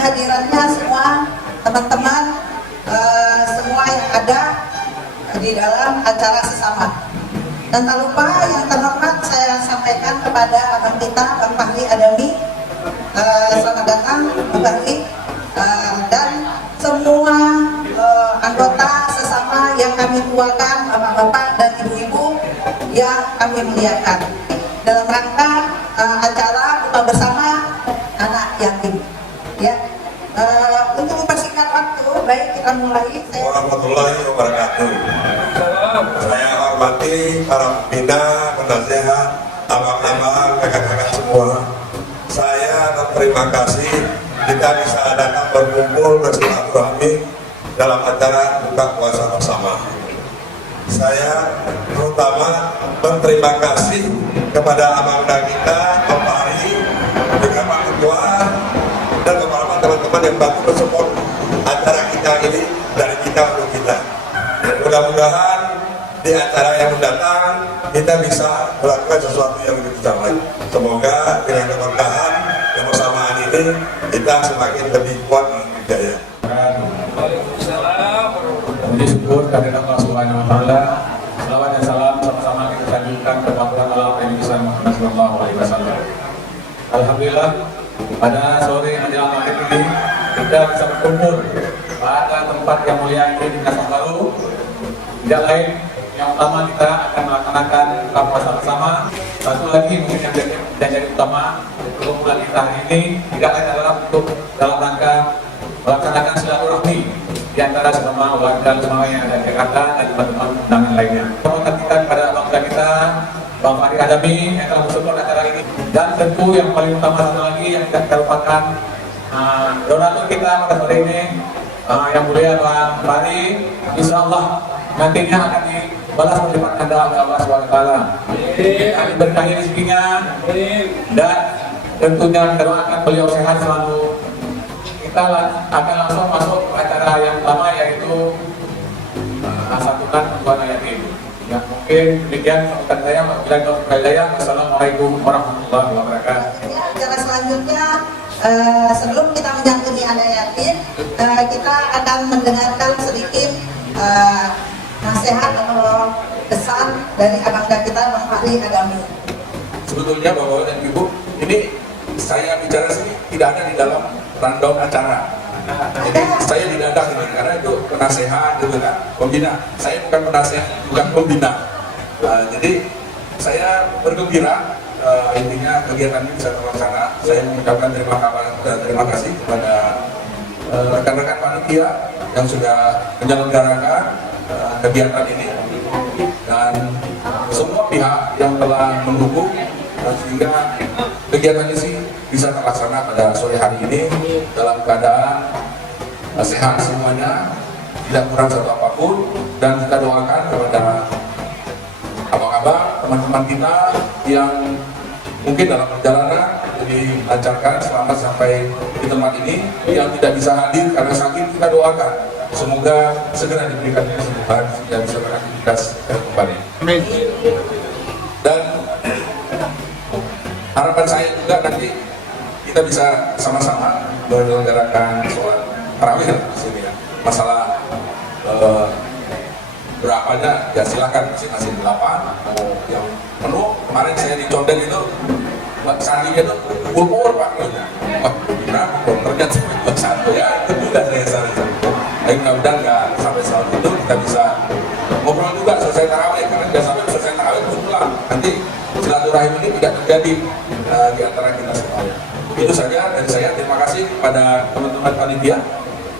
kehadirannya semua teman-teman semua yang ada di dalam acara sesama. Dan tak lupa yang terhormat saya sampaikan kepada abang kita Bang Fahri Adami, selamat datang Bang Fahri, dan semua anggota sesama yang kami tuakan, bapak-bapak dan ibu-ibu yang kami muliakan dalam rangka acara buka bersama anak yatim. Ya, untuk mempersingkat waktu, baik kita mulai. Warahmatullahi wabarakatuh. Saya hormati para pembina, penasehat, abang-abang, kakak-kakak semua. Saya berterima kasih kita bisa datang berkumpul bersilaturahmi dalam acara buka puasa bersama. Saya terutama berterima kasih kepada abang-abang kita, Pak Fahri, juga Pak Ketua, dan kepada teman-teman yang bantu mensupport acara kita ini dari kita untuk kita. Mudah-mudahan di acara yang mendatang kita bisa melakukan sesuatu yang lebih baik. Semoga dengan keberkahan kebersamaan ini kita semakin lebih kuat dan berjaya. Puji syukur kehadirat Allah Subhanahu wa taala. Selawat dan salam sama-sama kita lanjutkan kepada Allah Nabi Muhammad sallallahu alaihi wasallam. Alhamdulillah pada sore menjelang maghrib ini kita bisa berkumpul pada tempat yang mulia ini di Kasar Baru. Tidak lain yang utama kita akan melaksanakan buka puasa bersama. Satu lagi mungkin yang jadi utama perkumpulan kita hari ini tidak lain adalah untuk dalam rangka melaksanakan silaturahmi di antara sesama warga semua yang ada di Jakarta dan teman-teman undangan lainnya. Hormat kita kepada bangsa kita, Bang Fahri Adami yang telah mensupport acara ini, dan tentu yang paling utama satu lagi yang tidak kita lupakan donatur kita pada sore ini, yang mulia Bang Fahri. Insya Allah nantinya akan dibalas berlipat ganda oleh Allah SWT. Kami berkahi rezekinya dan tentunya kita doakan beliau sehat selalu. Kita akan langsung masuk ke acara yang utama, yaitu santunan untuk yatim. Ya, mungkin demikian sambutan saya. Wassalamualaikum warahmatullahi wabarakatuh. Acara selanjutnya, sebelum kita menyantuni anak yatim, kita akan mendengarkan sedikit nasihat atau pesan dari abang-abang kita Bang Fahri Adami. Sebetulnya Bapak dan Ibu, ini saya bicara sini tidak ada di dalam rundown acara. Jadi saya didadak ini karena itu penasehat gitu kan, pembina. Saya bukan penasehat, bukan pembina. Jadi saya bergembira intinya kegiatan ini bisa terlaksana. Saya mengucapkan terima kasih kepada rekan-rekan panitia yang sudah menyelenggarakan kegiatan ini dan semua pihak yang telah mendukung sehingga kegiatan ini bisa terlaksana pada sore hari ini dalam keadaan sehat semuanya, tidak kurang satu apapun, dan kita doakan kepada abang-abang, teman-teman kita yang mungkin dalam perjalanan dilancarkan selamat sampai di tempat ini, yang tidak bisa hadir karena sakit kita doakan semoga segera diberikan kesembuhan dan bisa beraktivitas kembali. Dan harapan saya juga nanti kita bisa sama-sama menyelenggarakan sholat tarawih di sini ya. Masalah berapanya ya silakan, masing-masing 8 mau yang penuh. Kemarin saya di Condet itu sandinya itu kubur Pak. Wah, berapa? Ternyata cuma 1 ya. Itu juga saya salah. Tapi mudah-mudahan nggak sampai soal itu, kita bisa ngobrol juga selesai tarawih, karena nggak sampai selesai tarawih terus pulang. Nanti silaturahim ini tidak terjadi di antara kita semuanya. Itu saja dari saya. Terima kasih kepada teman-teman panitia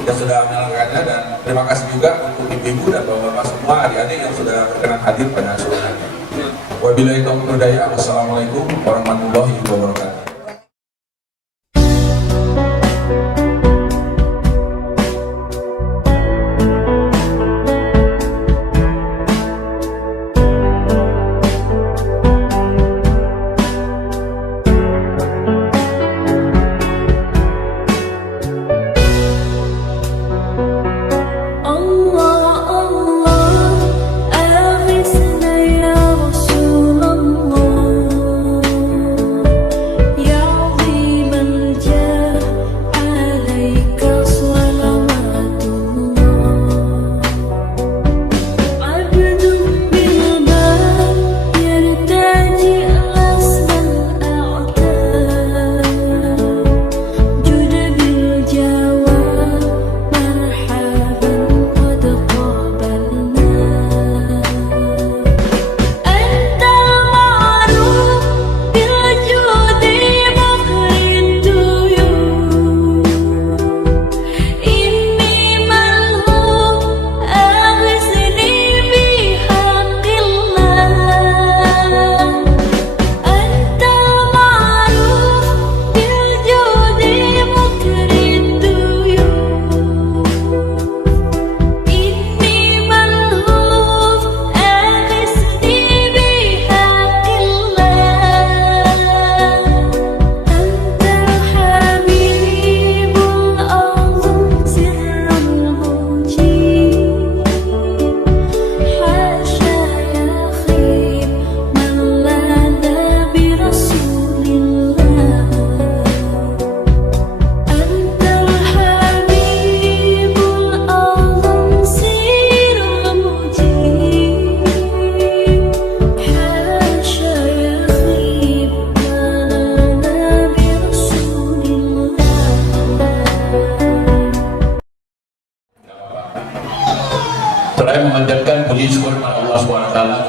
yang sudah menyelenggarakannya, dan terima kasih juga untuk ibu-ibu dan bapak-bapak semua, adik-adik yang sudah berkenan hadir pada sore hari ini. Wabillahi taufiq wal hidayah. Wassalamualaikum warahmatullahi wabarakatuh.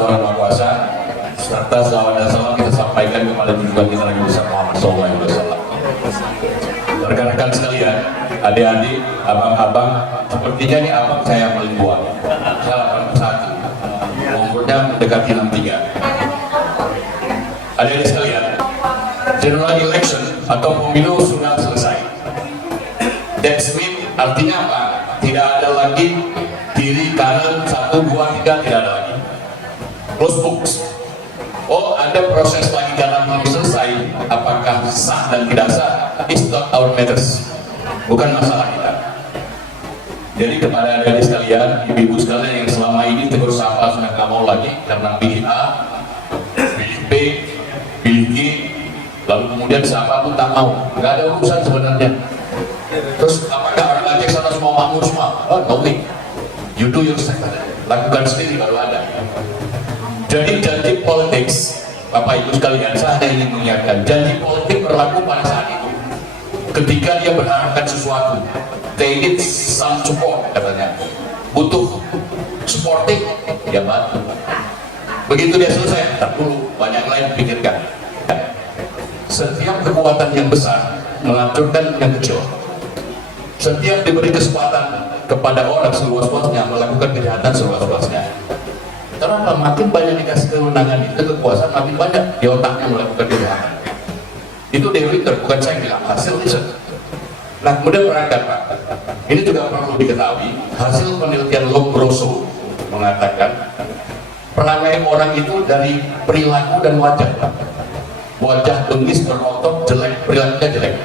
Tuhan Maha Kuasa, serta selawat dan salam kita sampaikan kepada junjungan kita Nabi besar Muhammad SAW. Rekan-rekan sekalian, adik-adik, abang-abang, sepertinya ini abang saya paling tua. Saya 81, umurnya mendekati 63. Adik-adik sekalian, general election atau pemilu sudah selesai. That's mean artinya apa? Tidak ada lagi kiri, kanan, 1, 2, 3, tidak ada lagi. Close books. Oh, ada proses lagi karena belum selesai. Apakah sah dan tidak sah? It's not our matters. Bukan masalah kita. Jadi kepada adik-adik sekalian, ibu-ibu sekalian yang selama ini tegur sapa sudah nggak mau lagi karena pilih A, pilih B, pilih G, lalu kemudian siapa pun tak mau. Nggak ada urusan sebenarnya. Terus apakah orang Aceh sana semua makmur semua? Oh, no way. You do yourself. Lakukan sendiri baru ada. Jadi janji politik, Bapak Ibu sekalian, saya hanya ingin mengingatkan, janji politik berlaku pada saat itu. Ketika dia berharapkan sesuatu, they need some support katanya. Butuh supporting, dia bantu. Begitu dia selesai, tak dulu banyak lain pikirkan. Setiap kekuatan yang besar menghancurkan yang kecil. Setiap diberi kesempatan kepada orang seluas-luasnya melakukan kejahatan seluas-luasnya. Karena makin banyak dikasih kewenangan itu, kekuasaan makin banyak di otaknya melakukan kejahatan. Itu Dewi bukan saya bilang, hasil riset. Nah kemudian berangkat Pak, ini juga perlu diketahui, hasil penelitian Lombroso mengatakan perangai orang itu dari perilaku dan wajah Pak. Wajah bengis, berotot, jelek, perilakunya jelek.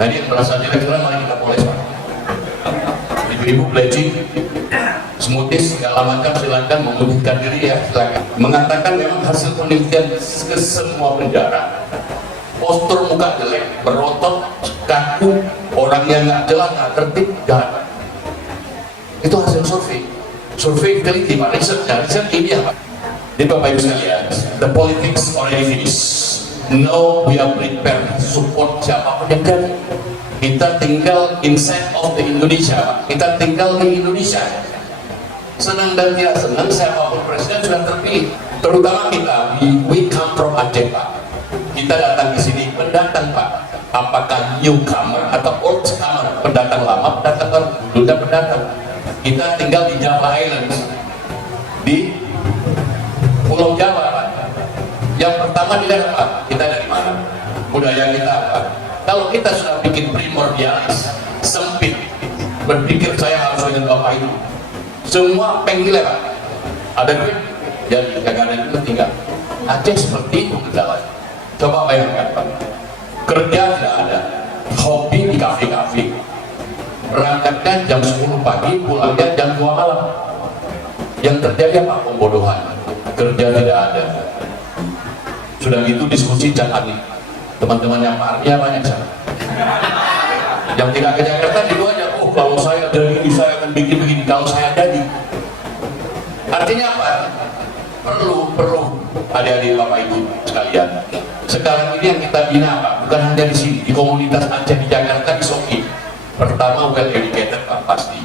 Nah ini yang merasa jelek, sekarang malah kita poles Pak. Ibu-ibu pledging, smoothies, segala macam silakan memutihkan diri ya, silakan. Mengatakan memang hasil penelitian ke semua penjara, postur muka jelek, berotot, kaku, orang yang nggak jelas, nggak tertib, jahat. Itu hasil survei teliti Pak, risetnya ini apa? Jadi Bapak Ibu sekalian, the politics already finished. Now we are prepared support siapapun yang jadi. Kita tinggal inside of the Indonesia, Pak. Kita tinggal di Indonesia. Senang dan tidak senang, siapapun presiden sudah terpilih. Terutama kita, we come from Aceh Pak. Kita datang di sini, pendatang Pak. Apakah newcomer atau oldcomer? Pendatang lama, pendatang baru, sudah pendatang. Kita tinggal di Java Island, di Pulau Jawa Pak. Yang pertama tidak Pak, kita dari mana? Budaya kita apa? Kalau kita sudah bikin primordialis, sempit, berpikir saya harus dengan Bapak itu. Semua penggila Pak, ada duit, jadi kagak ada duit tinggal. Aceh seperti itu kendalanya. Coba bayangkan Pak, kerja tidak ada, hobi di kafe-kafe, berangkatnya jam 10 pagi, pulangnya jam 2 malam. Yang terjadi apa? Pembodohan, kerja tidak ada. Sudah gitu diskusi jangan teman-teman yang Arya banyak sana. Yang tidak ke Jakarta di aja, oh kalau saya jadi ini saya akan bikin begini, kalau saya jadi. Artinya apa? Perlu adik-adik Bapak Ibu sekalian. Sekarang ini yang kita bina Pak, bukan hanya di sini, di komunitas Aceh di Jakarta di Soki. Pertama well educated Pak, pasti.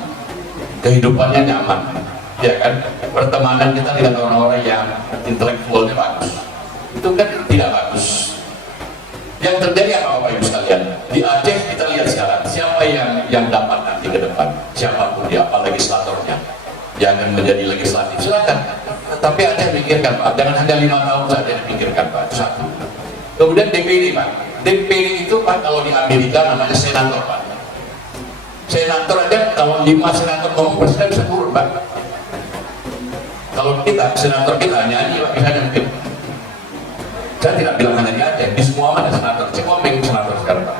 Kehidupannya nyaman, ya kan? Pertemanan kita dengan orang-orang yang intelektualnya bagus. Itu kan tidak bagus. Yang terjadi apa Bapak Ibu sekalian? Di Aceh kita lihat sekarang siapa yang dapat nanti ke depan, siapapun dia, apa legislatornya yang akan menjadi legislatif, silakan. Tapi Aceh pikirkan Pak, jangan hanya 5 tahun saja dipikirkan Pak, itu satu. Kemudian DPD Pak, DPD itu Pak kalau di Amerika namanya senator Pak. Senator aja kalau 5 senator ngomong presiden bisa turun Pak. Kalau kita, senator kita nyanyi Pak, misalnya mungkin. Saya tidak bilang hanya di Aceh, di semua mana senator, Cikomeng senator sekarang Pak.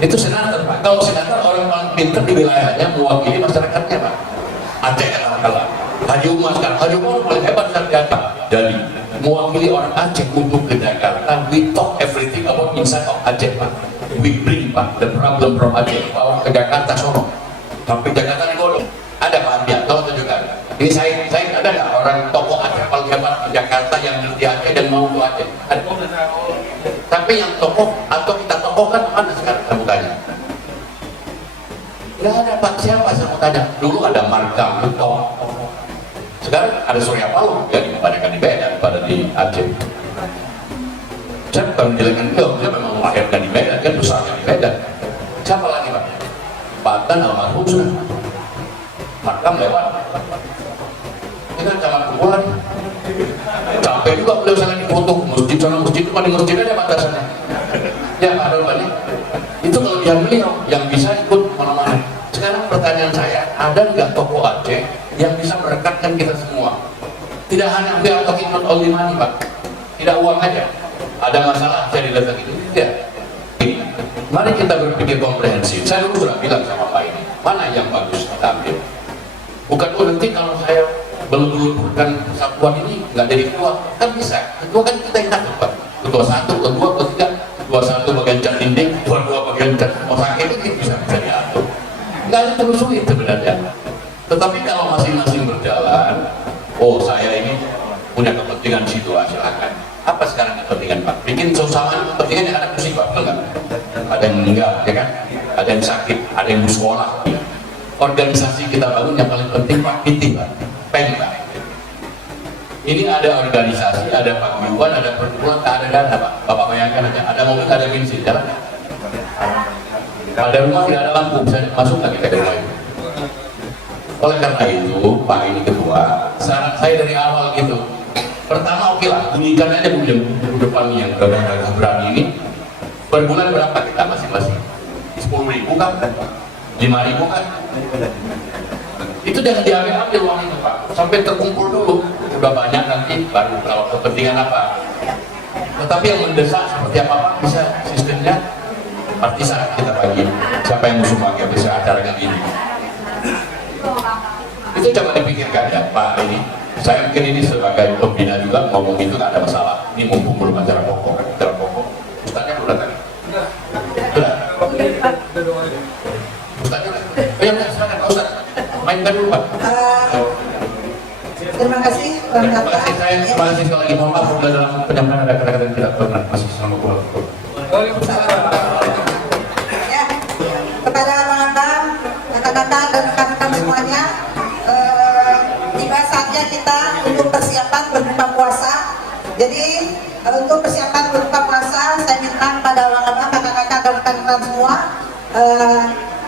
Itu senator Pak, kalau senator orang paling pintar di wilayahnya mewakili masyarakatnya Pak. Aceh kalah. Haji Umar sekarang, Haji Umar paling hebat Jakarta. Jadi mewakili orang Aceh untuk ke Jakarta, we talk everything about inside of Aceh Pak. We bring Pak, the problem from Aceh, bawa ke Jakarta sono. Sampai Jakarta digodong. Ada Pak Ardian, kalau tunjukkan. Ini saya ada nggak orang tokoh Aceh paling hebat di Jakarta yang ngerti Aceh dan mau ke Aceh? Ada. Tapi yang tokoh atau kita tokohkan mana sekarang? Saya mau tanya. Nggak ada Pak, siapa saya mau tanya? Dulu ada Markam, Sekarang ada Surya Paloh yang dipadatkan di Medan pada di Aceh. Saya bukan menjelekkan beliau, saya memang melahirkan di Medan, kan besarnya di Medan. Siapa lagi Pak? Bahkan almarhum sudah makam lewat. Ini kan zaman kumpulan. Capek juga beliau sangat dipoto masjid sana masjid itu paling masjid ada batasannya. Ya ada banyak. Itu kelebihan beliau yang bisa ikut mana-mana. Sekarang pertanyaan saya, ada nggak tokoh Aceh yang bisa merekatkan kita semua? Tidak hanya beliau atau Imam Al-Limani Pak, tidak uang aja. Ada masalah saya didatang itu tidak. Ini, mari kita berpikir komprehensif. Saya dulu sudah bilang sama Pak ini, mana yang bagus kita ambil. Bukan nanti kalau saya belum-belumkan persatuan ini nggak jadi ketua, kan bisa. Ketua kan kita yang takut Pak. Ketua satu, ketua ketiga, ketua satu bagian cat dinding, ketua dua bagian cat osake itu bisa diatur. Nggak ada terus sulit sebenarnya. Tetapi kalau masing-masing berjalan, oh saya ini punya kepentingan situ, silakan. Apa sekarang kepentingan Pak? Bikin suasana kepentingan yang ada musibah, betul nggak? Ada yang meninggal, ya kan? Ada yang sakit, ada yang sekolah. Organisasi kita bangun yang paling penting Pak, PT Pak, PEN Pak. Ini ada organisasi, ada paguyuban, ada perkumpulan, tak ada dana Pak. Bapak bayangkan aja, ada mobil, ada bensin, jalan. Ada rumah, tidak ada lampu, bisa masuk lagi ke rumah itu. Oleh karena itu, Pak ini ketua, saran saya dari awal gitu. Pertama oke lah, bunyikan aja bunyi depan yang gagah berani ini. Per bulan berapa kita masing-masing? 10.000 kan? 5.000 kan? Itu jangan diambil uang itu Pak, sampai terkumpul dulu. Udah banyak nanti baru kalau kepentingan apa. Tetapi yang mendesak seperti apa Pak, bisa sistemnya partisan kita bagi. Siapa yang musuh pakai bisa acara kayak gini. Itu coba dipikirkan ya Pak ini. Saya mungkin ini sebagai pembina juga ngomong itu nggak ada masalah. Ini mumpung belum acara pokok, Ustaznya udah tadi. Sudah. Ustaznya udah. Oh ya, silakan Pak Ustaz. Mainkan dulu Pak. Terima kasih Bang Terima kasih saya. Terima kasih sekali lagi. Mohon maaf kalau dalam penyampaian ada kata-kata yang tidak pernah masih sama pulang. Ya, kepada abang-abang, kakak-kakak dan rekan-rekan semuanya, tiba saatnya kita untuk persiapan berbuka puasa. Jadi untuk persiapan berbuka puasa, saya minta kepada abang-abang, kakak-kakak dan rekan-rekan semua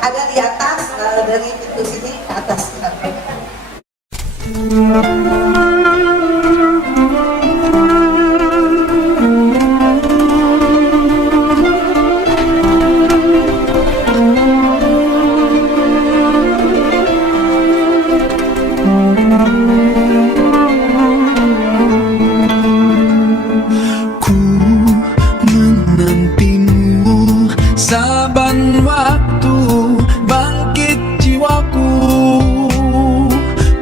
ada di atas, dari pintu sini ke atas. Ku menantimu saban waktu bangkit jiwaku.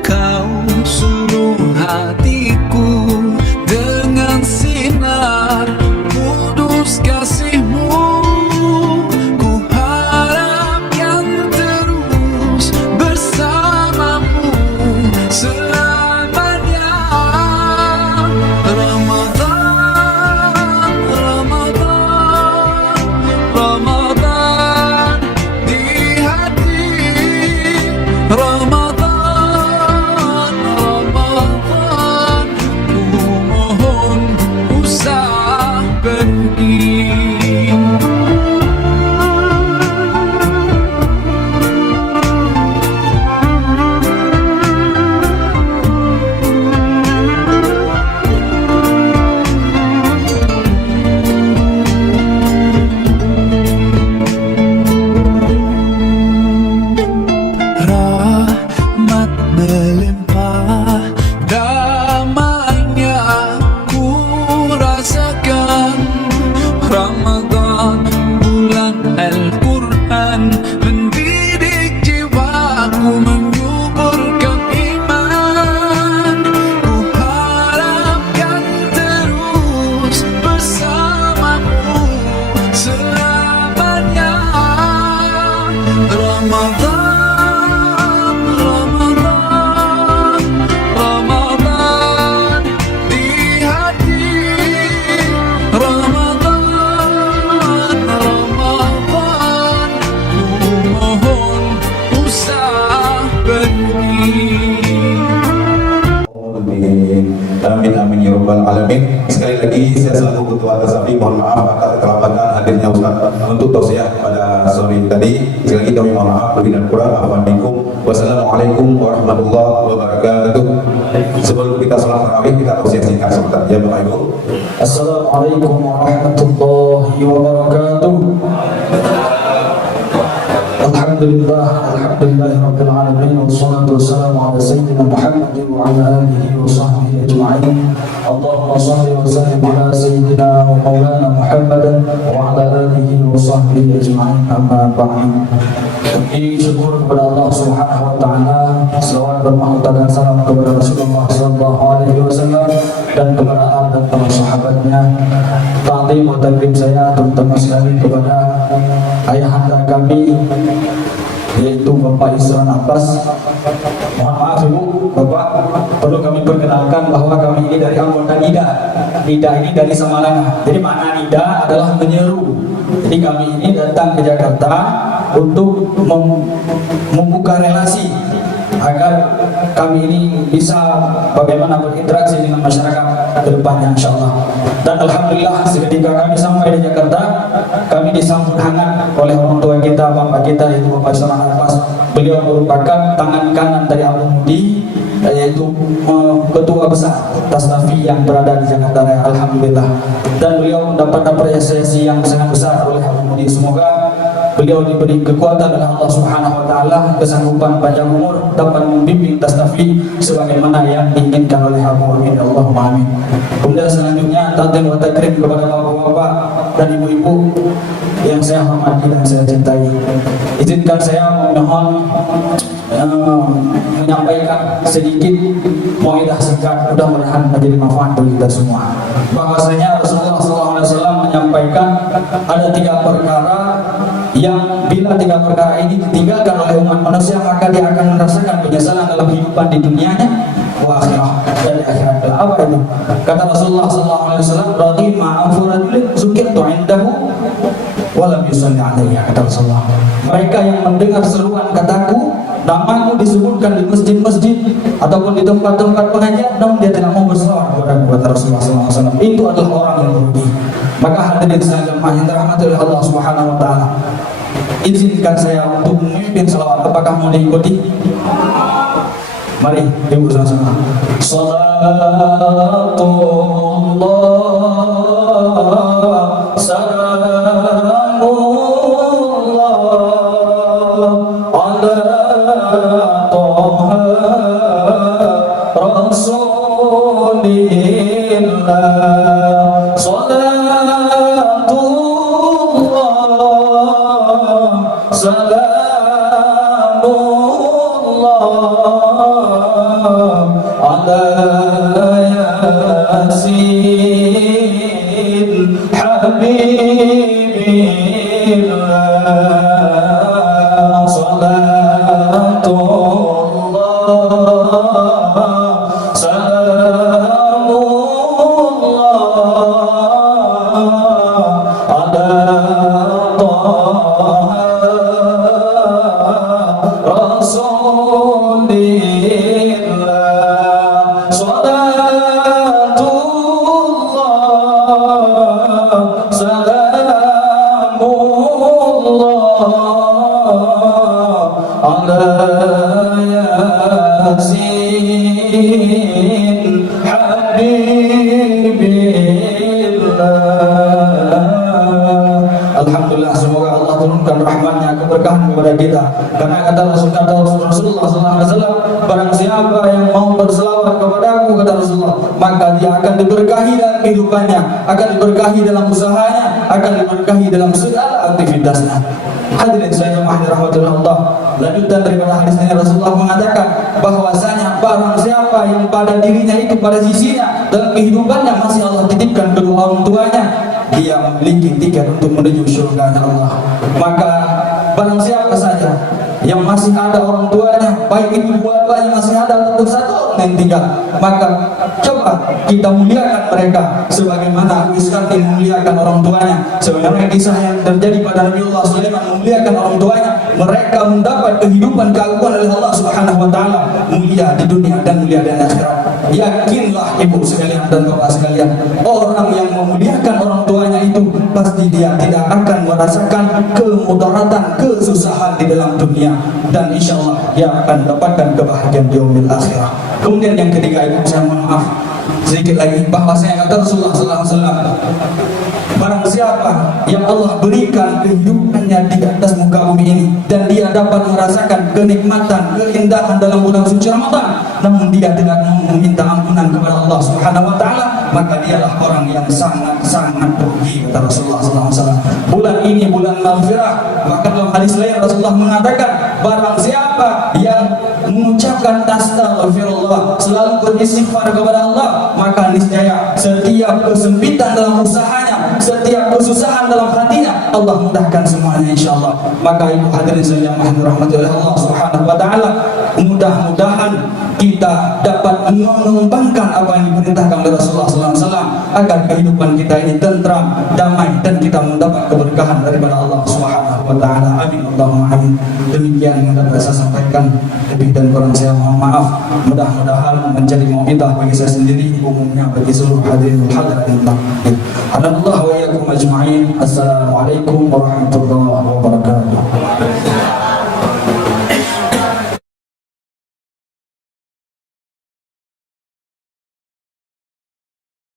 Kau suruh hatiku dengan sinar kudus kasih-Mu. Ku harap yang terus bersamamu selamanya. Ramadan, Ramadan, Ramadan di hati. Ramadan, Ramadan Amin amin ya rabbal alamin. Sekali lagi saya selaku ketua Tasafi mohon maaf atas keterlambatan hadirnya Ustaz untuk tausiah pada sore tadi. Sekali lagi kami mohon maaf lebih dan kurang. Wassalamualaikum warahmatullahi wabarakatuh. Sebelum kita sholat tarawih kita tausiah singkat sebentar ya Bapak Ibu. Assalamualaikum warahmatullahi wabarakatuh. Alhamdulillahirabbil alamin wassalatu wassalamu ala sayyidina Muhammadin wa ala alihi wa sahbihi ajma'in. Allahumma shalli wa sallim ala sayyidina wa maulana Muhammadin wa ala alihi wa sahbihi ajma'in. Amma ba'd. Ini syukur kepada Allah Subhanahu wa taala, selawat bermahkota dan salam kepada Rasulullah sallallahu alaihi wasallam dan kepada ahli dan para sahabatnya. Ta'zim wa takrim saya terutama sekali kepada ayahanda kami yaitu Bapak Isran Abbas. Mohon maaf Ibu, Bapak, perlu kami perkenalkan bahwa kami ini dari anggota NIDA. NIDA ini dari Samalanga. Jadi makna NIDA adalah menyeru. Jadi kami ini datang ke Jakarta untuk membuka relasi agar kami ini bisa bagaimana berinteraksi dengan masyarakat ke depannya insyaallah. Dan alhamdulillah seketika kami sampai di Jakarta, kami disambut hangat oleh orang tua kita, bapak kita yaitu Bapak Isran Abbas. Beliau merupakan tangan kanan dari Abu Mudi, yaitu ketua besar Tasnafi yang berada di Jakarta Raya, alhamdulillah. Dan beliau mendapat apresiasi yang sangat besar oleh Abu Mudi. Semoga beliau diberi kekuatan oleh Allah Subhanahu wa taala, kesanggupan panjang umur dapat membimbing Tasnafi sebagaimana yang diinginkan oleh Abu Mudi. Allahumma amin. Kemudian selanjutnya ta'zim wa takrim kepada bapak-bapak dan ibu-ibu yang saya hormati dan saya cintai. Izinkan saya memohon menyampaikan sedikit muaidah singkat, mudah-mudahan menjadi manfaat bagi kita semua. Bahwasanya Rasulullah SAW menyampaikan ada 3 perkara yang bila 3 perkara ini ditinggalkan oleh umat manusia maka dia akan merasakan penyesalan dalam kehidupan di dunianya wa akhirah dan di akhirat. Apa itu? Kata Rasulullah SAW, "Raghima anfurajulin zukirtu indahu walam yusalli alaiya." Kata Rasulullah, mereka yang mendengar seruan kataku, namaku disebutkan di masjid-masjid ataupun di tempat-tempat pengajian, namun dia tidak mau berselawat kepada kata Rasulullah SAW, itu adalah orang yang merugi. Maka hadirin sekalian yang dirahmati oleh Allah Subhanahu wa taala, izinkan saya untuk memimpin selawat. Apakah mau diikuti? Mari ibu sama-sama. Salatullah salamullah ala Toha Rasulillah. Salatullah salamullah ala Yasin Habibillah. Salatullah salamullah ala Toha Rasulillah. Salatullah salamullah ala Yasin Habibillah. Alhamdulillah, semoga Allah turunkan rahmatnya, keberkahan kepada kita. Karena kata Rasulullah SAW, barang siapa yang mau berselawat kepadaku, kata Rasulullah, maka dia akan diberkahi dalam kehidupannya, akan diberkahi dalam usahanya, akan diberkahi dalam segala aktivitasnya. Hadirin sekalian yang dirahmati Allah, lanjutan daripada hadis ini Rasulullah mengatakan bahwasanya barang siapa yang pada dirinya itu, pada sisinya dalam kehidupannya masih Allah titipkan kedua orang tuanya, dia memiliki tiket untuk menuju surga Allah. Maka barang siapa saja yang masih ada orang tuanya, baik itu dua-duanya masih ada ataupun satu orang yang tinggal. Maka coba kita muliakan mereka sebagaimana Islam memuliakan orang tuanya, sebagaimana kisah yang terjadi pada Nabiullah Sulaiman memuliakan orang tuanya. Mereka mendapat kehidupan keagungan oleh Allah Subhanahu wa taala, mulia di dunia dan mulia di akhirat. Yakinlah ibu sekalian dan bapak sekalian, orang yang memuliakan orang tuanya itu pasti dia tidak akan merasakan kemudaratan, kesusahan di dalam dunia, dan insya Allah dia akan mendapatkan kebahagiaan di yaumil akhirah. Kemudian yang ketiga, ibu saya mohon maaf sedikit lagi, bahwasanya kata Rasulullah SAW, barang siapa yang Allah berikan kehidupannya di atas muka bumi ini dan dia dapat merasakan kenikmatan, keindahan dalam bulan suci Ramadan, namun dia tidak mau meminta ampunan kepada Allah Subhanahu wa taala, maka dialah orang yang sangat rugi, kata Rasulullah SAW. Bulan ini bulan maghfirah, maka dalam hadis lain Rasulullah mengatakan, barang siapa yang mengucapkan astagfirullah, selalu beristighfar kepada Allah, maka niscaya setiap kesempitan dalam usahanya, setiap kesusahan dalam hatinya, Allah mudahkan semuanya insyaallah. Maka ibu hadirin sekalian yang dirahmati oleh Allah Subhanahu wa taala, mudah-mudahan kita dapat mengembangkan apa yang diperintahkan oleh Rasulullah SAW agar kehidupan kita ini tentram, damai, dan kita mendapat keberkahan daripada Allah Subhanahu wa taala. Amin Allahumma amin. Demikian yang dapat saya sampaikan, lebih dan kurang saya mohon maaf. Mudah-mudahan menjadi mau'izah bagi saya sendiri, umumnya bagi seluruh hadirin hadirin. Alhamdulillah wa iyyakum ajma'in. Assalamualaikum warahmatullahi wabarakatuh.